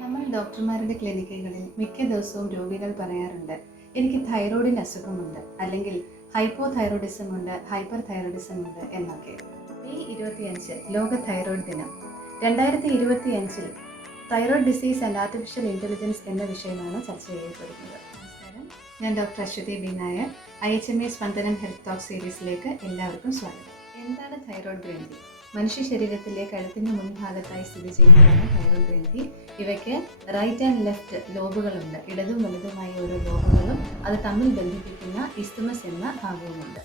നമ്മൾ ഡോക്ടർമാരുടെ ക്ലിനിക്കുകളിൽ മിക്ക ദിവസവും രോഗികൾ പറയാറുണ്ട്, എനിക്ക് തൈറോയിഡിന് അസുഖമുണ്ട്, അല്ലെങ്കിൽ ഹൈപ്പോ തൈറോയിഡിസം ഉണ്ട്, ഹൈപ്പർ തൈറോയിഡിസം ഉണ്ട് എന്നൊക്കെ. മെയ് 25 ലോക തൈറോയിഡ് ദിനം. 2025 thyroid disease and artificial intelligence എന്ന വിഷയമാണ് ചർച്ച ചെയ്യപ്പെടുന്നത്. നമസ്കാരം, ഞാൻ doctor Ashwathy B Nair. IHMA Spandanam health talk സീരീസിലേക്ക് എല്ലാവർക്കും സ്വാഗതം. എന്താണ് തൈറോയിഡ് ഗ്രന്ഥി? മനുഷ്യ ശരീരത്തിലെ കഴുത്തിന് മുൻഭാഗത്തായി സ്ഥിതി ചെയ്യുന്നതാണ് തൈറോയിഡ് ഗ്രന്ഥി. ഇവയ്ക്ക് റൈറ്റ് ആൻഡ് ലെഫ്റ്റ് ലോബുകളുണ്ട്. ഇടതും വലതുമായ ഓരോ ലോബുകളും അത് തമ്മിൽ ബന്ധിപ്പിക്കുന്ന ഇസ്തമസ് എന്ന ഭാഗവുമുണ്ട്.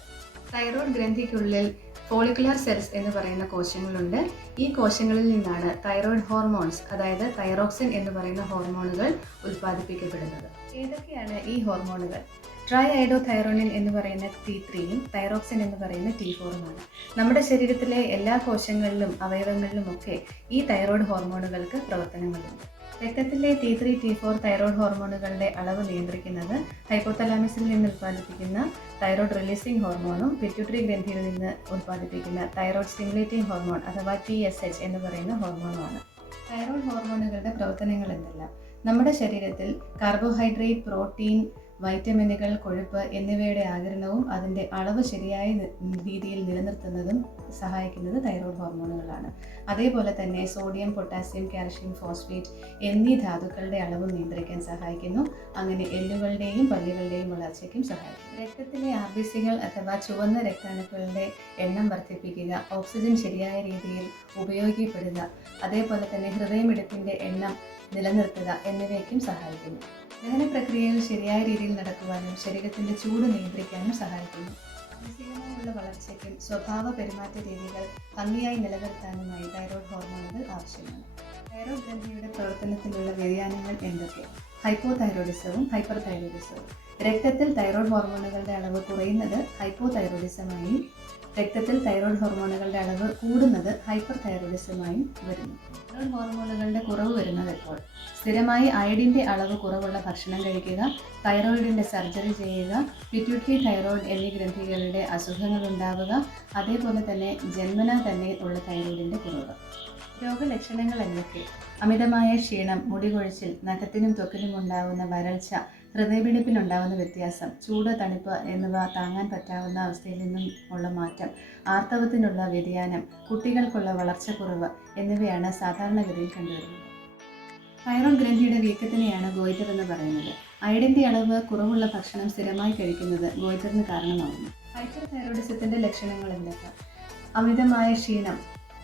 തൈറോയിഡ് ഗ്രന്ഥിക്കുള്ളിൽ ഫോളിക്കുലർ സെൽസ് എന്ന് പറയുന്ന കോശങ്ങളുണ്ട്. ഈ കോശങ്ങളിൽ നിന്നാണ് തൈറോയിഡ് ഹോർമോൺസ്, അതായത് തൈറോക്സിൻ എന്ന് പറയുന്ന ഹോർമോണുകൾ ഉൽപ്പാദിപ്പിക്കപ്പെടുന്നത്. ഏതൊക്കെയാണ് ഈ ഹോർമോണുകൾ? ട്രൈ ഐഡോതൈറോണിൻ എന്ന് പറയുന്ന T3യും തൈറോക്സിൻ എന്ന് പറയുന്ന T4ഉമാണ്. നമ്മുടെ ശരീരത്തിലെ എല്ലാ കോശങ്ങളിലും അവയവങ്ങളിലുമൊക്കെ ഈ തൈറോയ്ഡ് ഹോർമോണുകൾക്ക് പ്രവർത്തനങ്ങളുണ്ട്. രക്തത്തിലെ T3, T4 തൈറോയ്ഡ് ഹോർമോണുകളുടെ അളവ് നിയന്ത്രിക്കുന്നത് ഹൈപ്പോതലാമസിൽ നിന്ന് ഉൽപ്പാദിപ്പിക്കുന്ന തൈറോയ്ഡ് റിലീസിംഗ് ഹോർമോണും പിറ്റ്യൂട്ടറി ഗ്രന്ഥിയിൽ നിന്ന് ഉൽപ്പാദിപ്പിക്കുന്ന തൈറോയ്ഡ് സ്റ്റിമുലേറ്റിംഗ് ഹോർമോൺ അഥവാ TSH എന്ന് പറയുന്ന ഹോർമോണുമാണ്. തൈറോയ്ഡ് ഹോർമോണുകളുടെ പ്രവർത്തനങ്ങൾ എന്തെല്ലാം? നമ്മുടെ ശരീരത്തിൽ കാർബോഹൈഡ്രേറ്റ്, പ്രോട്ടീൻ, വൈറ്റമിനുകൾ, കൊഴുപ്പ് എന്നിവയുടെ ആഗിരണവും അതിൻ്റെ അളവ് ശരിയായ രീതിയിൽ നിലനിർത്തുന്നതും സഹായിക്കുന്നത് തൈറോയ്ഡ് ഹോർമോണുകളാണ്. അതേപോലെ തന്നെ സോഡിയം, പൊട്ടാസ്യം, കാൽഷ്യം, ഫോസ്ഫേറ്റ് എന്നീ ധാതുക്കളുടെ അളവ് നിയന്ത്രിക്കാൻ സഹായിക്കുന്നു. അങ്ങനെ എല്ലുകളുടെയും പല്ലുകളുടെയും വളർച്ചയ്ക്കും സഹായിക്കുന്നു. രക്തത്തിലെ RBCകൾ അഥവാ ചുവന്ന രക്താണുക്കളുടെ എണ്ണം വർദ്ധിപ്പിക്കുക, ഓക്സിജൻ ശരിയായ രീതിയിൽ ഉപയോഗിക്കപ്പെടുക, അതേപോലെ തന്നെ ഹൃദയമിടിപ്പിൻ്റെ എണ്ണം നിലനിർത്തുക എന്നിവയ്ക്കും സഹായിക്കുന്നു. ദഹന പ്രക്രിയകൾ ശരിയായ രീതിയിൽ നടക്കുവാനും ശരീരത്തിൻ്റെ ചൂട് നിയന്ത്രിക്കാനും സഹായിക്കുന്നു. മാനസികമായുള്ള വളർച്ചയ്ക്കും സ്വഭാവ പെരുമാറ്റ രീതികൾ ഭംഗിയായി നിലനിർത്താനുമായി തൈറോയ്ഡ് ഹോർമോണുകൾ ആവശ്യമാണ്. തൈറോയ്ഡ് ഗ്രന്ഥിയുടെ പ്രവർത്തനത്തിലുള്ള വ്യതിയാനങ്ങൾ എന്തൊക്കെ? ഹൈപ്പോ തൈറോയിഡിസവും ഹൈപ്പർ തൈറോയിഡിസവും. രക്തത്തിൽ തൈറോയ്ഡ് ഹോർമോണുകളുടെ അളവ് കുറയുന്നത് ഹൈപ്പോ തൈറോയിഡിസമായും രക്തത്തിൽ തൈറോയ്ഡ് ഹോർമോണുകളുടെ അളവ് കൂടുന്നത് ഹൈപ്പർ തൈറോയിഡിസമായും വരുന്നു. തൈറോയ്ഡ് ഹോർമോണുകളുടെ കുറവ് വരുന്നത് എപ്പോൾ? സ്ഥിരമായി അയഡിൻ്റെ അളവ് കുറവുള്ള ഭക്ഷണം കഴിക്കുക, തൈറോയിഡിൻ്റെ സർജറി ചെയ്യുക, പിറ്റ്യൂട്ടറി, തൈറോയ്ഡ് എന്നീ ഗ്രന്ഥികളുടെ അസുഖങ്ങൾ ഉണ്ടാവുക, അതേപോലെ തന്നെ ജന്മനാ തന്നെ ഉള്ള തൈറോയിഡിൻ്റെ കുറവ്. രോഗലക്ഷണങ്ങൾ എന്തൊക്കെ? അമിതമായ ക്ഷീണം, മുടികൊഴിച്ചിൽ, നഖത്തിനും ത്വക്കിനും ഉണ്ടാകുന്ന വരൾച്ച, ഹൃദയപിടിപ്പിനുണ്ടാകുന്ന വ്യത്യാസം, ചൂട്, തണുപ്പ് എന്നിവ താങ്ങാൻ പറ്റാവുന്ന അവസ്ഥയിൽ നിന്നും ഉള്ള മാറ്റം, ആർത്തവത്തിനുള്ള വ്യതിയാനം, കുട്ടികൾക്കുള്ള വളർച്ചക്കുറവ് എന്നിവയാണ് സാധാരണഗതിയിൽ കണ്ടുവരുന്നത്. തൈറോയ്ഡ് ഗ്രന്ഥിയുടെ വീക്കത്തിനെയാണ് ഗോയിറ്റർ എന്ന് പറയുന്നത്. അയഡിൻ്റെ അളവ് കുറവുള്ള ഭക്ഷണം സ്ഥിരമായി കഴിക്കുന്നത് ഗോയിറ്ററിന് കാരണമാകുന്നു. ഹൈപ്പർ തൈറോയിഡിസത്തിൻ്റെ ലക്ഷണങ്ങൾ എന്തൊക്കെ? അമിതമായ ക്ഷീണം,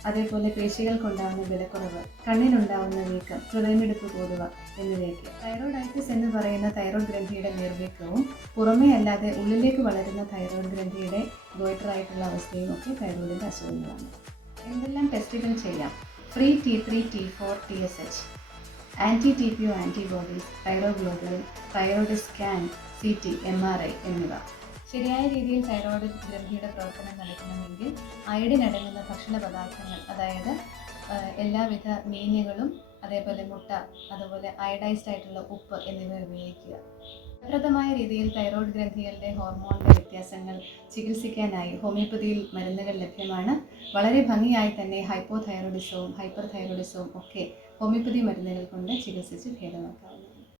അതേപോലെ പേശികൾക്കുണ്ടാകുന്ന ബലക്കുറവ്, കണ്ണിനുണ്ടാകുന്ന വീക്കം, ഹൃദയമിടിപ്പ് കൂടുക എന്നിവയൊക്കെ. തൈറോയിഡൈറ്റിസ് എന്ന് പറയുന്ന തൈറോയ്ഡ് ഗ്രന്ഥിയുടെ നിർവീക്കവും പുറമേ അല്ലാതെ ഉള്ളിലേക്ക് വളരുന്ന തൈറോയ്ഡ് ഗ്രന്ഥിയുടെ ഗോയിറ്ററായിട്ടുള്ള അവസ്ഥയും ഒക്കെ തൈറോയിഡിൻ്റെ അസുഖങ്ങളാണ്. എന്തെല്ലാം ടെസ്റ്റുകൾ ചെയ്യാം? Free T3, T4, TSH, anti antibodies, thyroglobulin, thyroid scan, CT, MRI എന്നിവ. ശരിയായ രീതിയിൽ തൈറോയ്ഡ് ഗ്രന്ഥിയുടെ പ്രവർത്തനം നടക്കണമെങ്കിൽ അയഡിൻ അടങ്ങുന്ന ഭക്ഷണ പദാർത്ഥങ്ങൾ, അതായത് എല്ലാവിധ മീനുകളും, അതേപോലെ മുട്ട, അതുപോലെ അയഡൈസ്ഡ് ആയിട്ടുള്ള ഉപ്പ് എന്നിവ ഉപയോഗിക്കുക. ഫലപ്രദമായ രീതിയിൽ തൈറോയ്ഡ് ഗ്രന്ഥികളുടെ ഹോർമോണിൻ്റെ വ്യത്യാസങ്ങൾ ചികിത്സിക്കാനായി ഹോമിയോപ്പതിയിൽ മരുന്നുകൾ ലഭ്യമാണ്. വളരെ ഭംഗിയായി തന്നെ ഹൈപ്പോ തൈറോയിഡിസവും ഹൈപ്പർ തൈറോയിഡിസവും ഒക്കെ ഹോമിയോപ്പതി മരുന്നുകൾ കൊണ്ട് ചികിത്സിച്ച് ഭേദമാക്കാം.